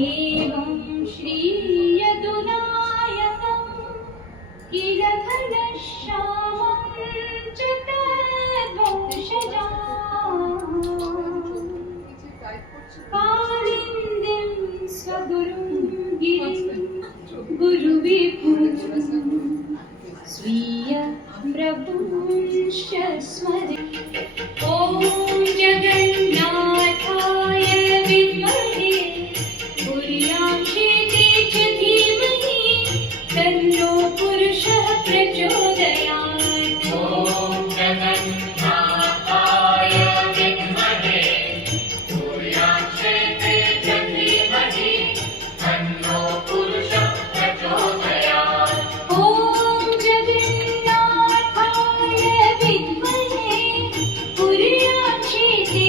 एवं श्री यदुनायकं किलघनश्यामं चतुर्वंशजा कालिन्दीं स्वगुरुं गिरिं गुरुविभुं स्वीय प्रभुंश्च स्मरे। ॐ जगन्नाथाय विद्महे पुर्याक्षेते च धीमहि तन्नो पुरुषः प्रचोदयात्। ॐ जगन्नाथाय विद्महे पुर्याक्षेते च धीमहि तन्नो पुरुषः प्रचोदयात्। ॐ जगन्नाथाय विद्महे पुर्याक्षेते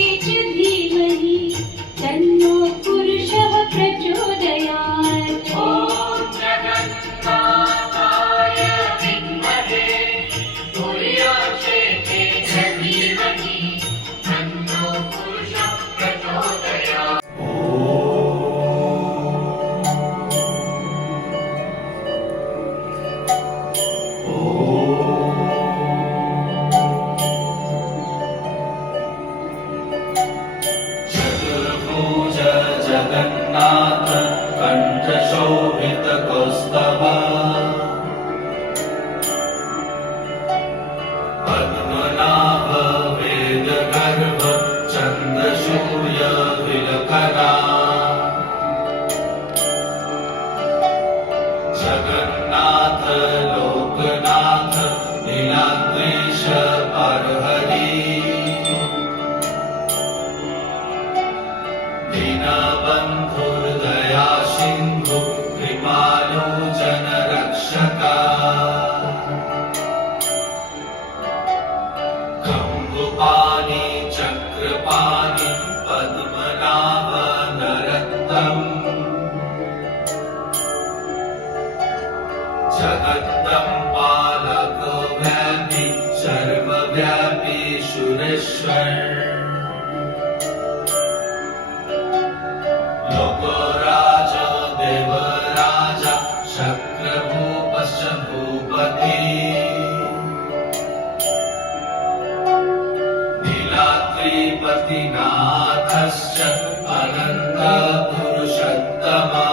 चक्रपाणि पद्मनाभ नरत्तम् जगदम्बालक व्यापी सर्वव्यापी सुरेश्वर लोकराज देवराज शक्रभूपश्च भूपति नीलाद्रिपतिनाथश्च अनन्त पुरुषोत्तमा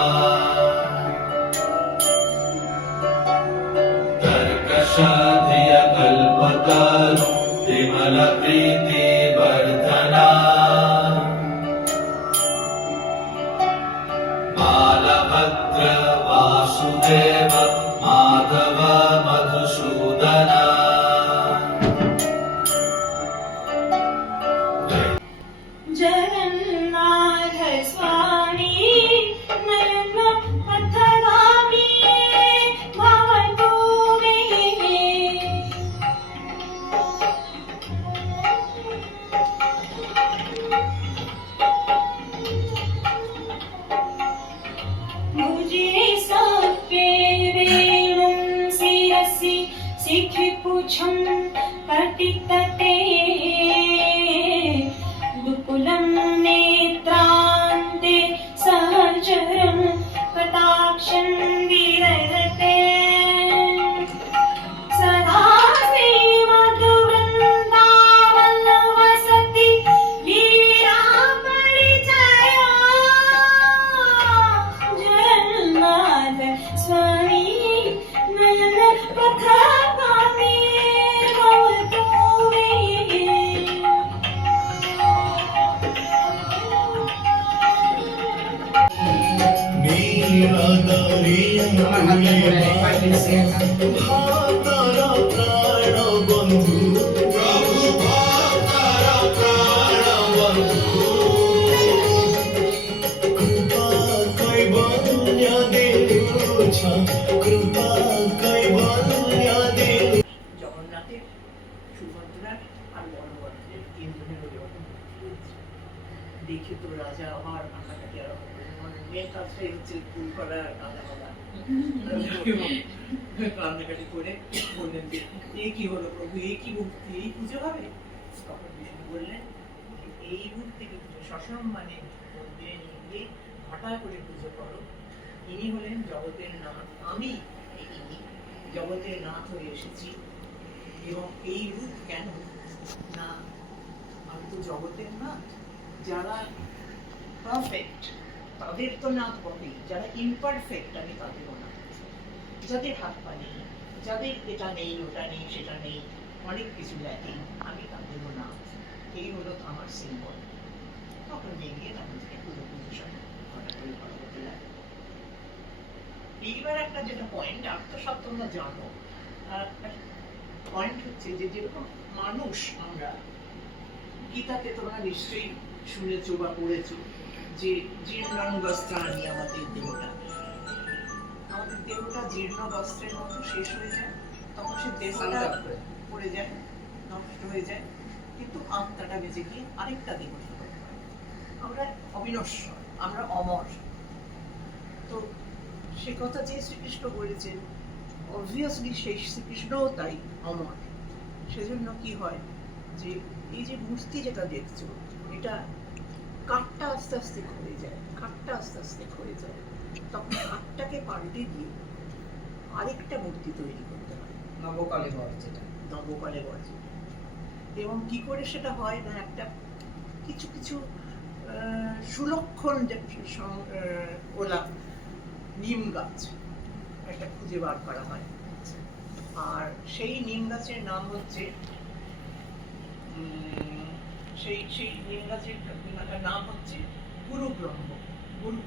तर्कशाधिय कल्पतरु विमलप्रीतिवर्धना बालभद्र वासुदेव माधव मधुसूदना जगन्नाथ स्वामी नयन पथगामी भवतु मे भुजे सप्ये वेणुं शिरसि शिखिपुच्छं पतितते दुकुलं नेत्रान्ते सहचरं कटाक्षं विरजते सदा श्रीमधुवृन्दावनवसति लीलापरिचया जगन्नाथ स्वामी नयन पथगामी भवतु मे জগন্নাথের সুভদ্রার আর বলভদ্রের তিনজনের ওজন দেখে তো রাজা আবার কান্নাকাটি আরম্ভ করলেন। মানে মেন কাজটাই হচ্ছে ফুল করা আর কাঁদা করা কান্নাকাটি করে বললেন যে এ কি হলো প্রভু, এই কি ভক্তি, এই পুজো হবে? তখন বিষ্ণু বললেন এই মূর্তি পুজো সসম্মানে মন্দিরে নিয়ে গিয়ে ঘটা করে পুজো করো। ইনি হলেন জগতের নাথ, আমি ইনি জগতের নাথ হয়ে এসেছি। এবং এই রূপ কেন না, আমি তো জগতের নাথ। যারা পারফেক্ট তাদের তো নাথ বটেই, যারা ইমপারফেক্ট আমি তাদেরও নাথ। যাদের হাত পা নেই, যাদের এটা নেই ওটা নেই সেটা নেই, অনেক কিছু ল্যাকিং, আমি তাদেরও নাথ। এই হলো আমার সিম্বল। তখন বেরিয়ে তখন থেকে পুজো পুজো সব ঘটা করে করা হতে লাগে। এইবার একটা যেটা পয়েন্ট, আর তো সব তোমরা জানো, পয়েন্ট হচ্ছে যে যেরকম মানুষ আমরা, গীতাতে তোমরা নিশ্চয়ই শুনেছো বা পড়েছো যে জীর্ণাং বস্ত্রাণি, আমাদের দেহটা জীর্ণ বস্ত্রের মতো শেষ হয়ে যায়, তখন সে দেহটা পড়ে যায়, নষ্ট হয়ে যায়, কিন্তু আত্মাটা বেঁচে গিয়ে আরেকটা দেহ ধারণ করে। আমরা অবিনশ্বর, আমরা অমর। তো সে কথা যে শ্রীকৃষ্ণ বলেছেন, অবভিয়াসলি সেই শ্রীকৃষ্ণও তাই অমর। সেজন্য কি হয় যে এই যে মূর্তি যেটা দেখছো, এটা কাঠটা আস্তে আস্তে ক্ষয়ে যায়, কাঠটা আস্তে আস্তে ক্ষয়ে যায়, তখন কাঠটাকে পাল্টে দিয়ে আরেকটা মূর্তি তৈরি করতে হয়, নবকালেবর যেটা। এবং কি করে সেটা হয় না, একটা কিছু কিছু সুলক্ষণ ওলা নিম গাছ একটা খুঁজে বার করা হয়, আর সেই নিম গাছের নাম হচ্ছে সেই নিম গাছের নাম হচ্ছে গুরু ব্রহ্ম। গুরু,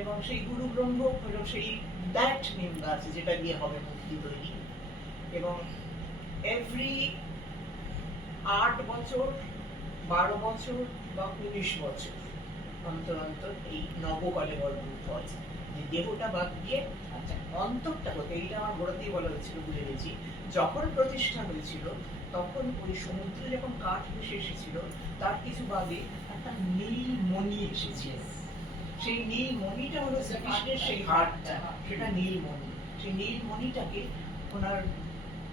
এবং সেই গুরু ব্রহ্ম হলো সেই দ্যাট নিম গাছ যেটা দিয়ে হবে মূর্তি তৈরি। এবং এভরি 8 বছর, 12 বছর বা 19 বছর অন্তর অন্তর এই নবকলেবর রূপ হয়, যে দেহটা বাদ দিয়ে অন্তরটা হতে। এইটা আমার গোড়াতেই বলা হয়েছিল, ভুলে গেছি। যখন প্রতিষ্ঠা হয়েছিল তখন ওই সমুদ্রে যখন কাঠ ভেসে এসেছিল তার কিছু বাদে একটা নীল মণি এসেছে। সেই নীল মণিটা হলো শ্রীকৃষ্ণের সেই হারটা, সেটা নীল মণি। সেই নীল মণিটাকে ওনার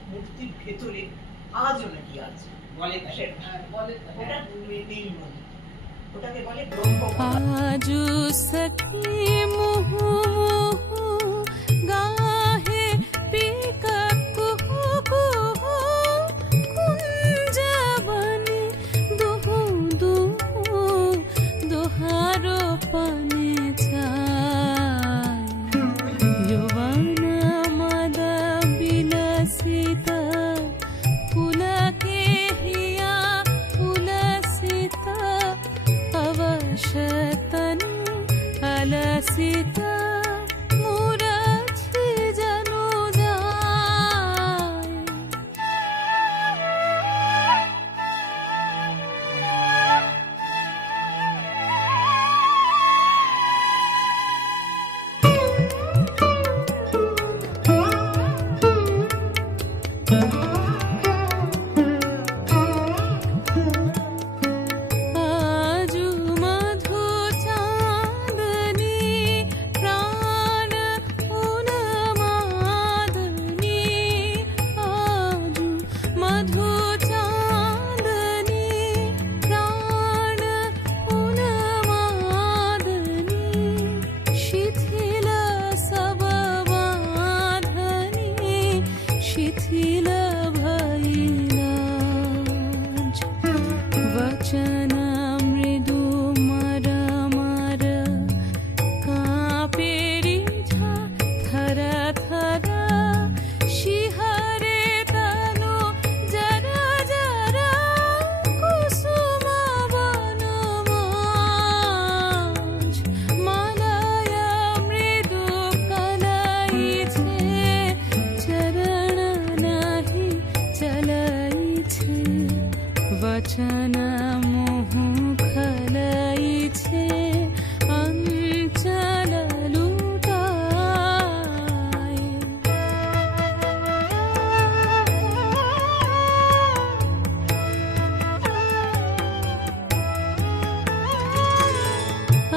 মূর্তির ভেতরে আজও নাকি আছে, বলে তাই। ওটা নীল মণি, ওটাকে বলে ব্রহ্মকমল। आजु सखी मुहु मुहु गाहे पीका कुहु कुहु कुंजवनी दुहु दुहु दुहारो पाने चाय यौवन मद विलसिता पुलके हिया पुलसिता अवशतनु अलसिता मुरझि जनु जाय। आजु मधु चांदनी प्राण उन्मादनी आजु मधु चांदनी प्राण उन्मादनी शिथिल सब बांधनी शिथिल भइलाज वचन मृदु मर मर कापे रिझा थर थर शिहरे तनु जरा जरा कुसुम वन माज मालय मृदु कलाई छे चरण नाही चलाई छे वचन मोहु खलाई छे अंचल लूटाय।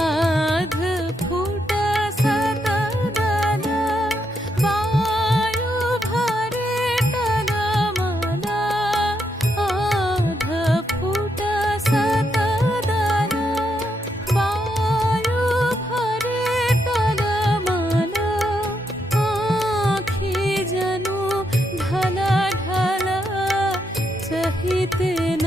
आध फुट सतदल वायु भरे टलमला आध फुट सतदल वायु भरे टलमला आँखि जनु ढल ढल चहिते न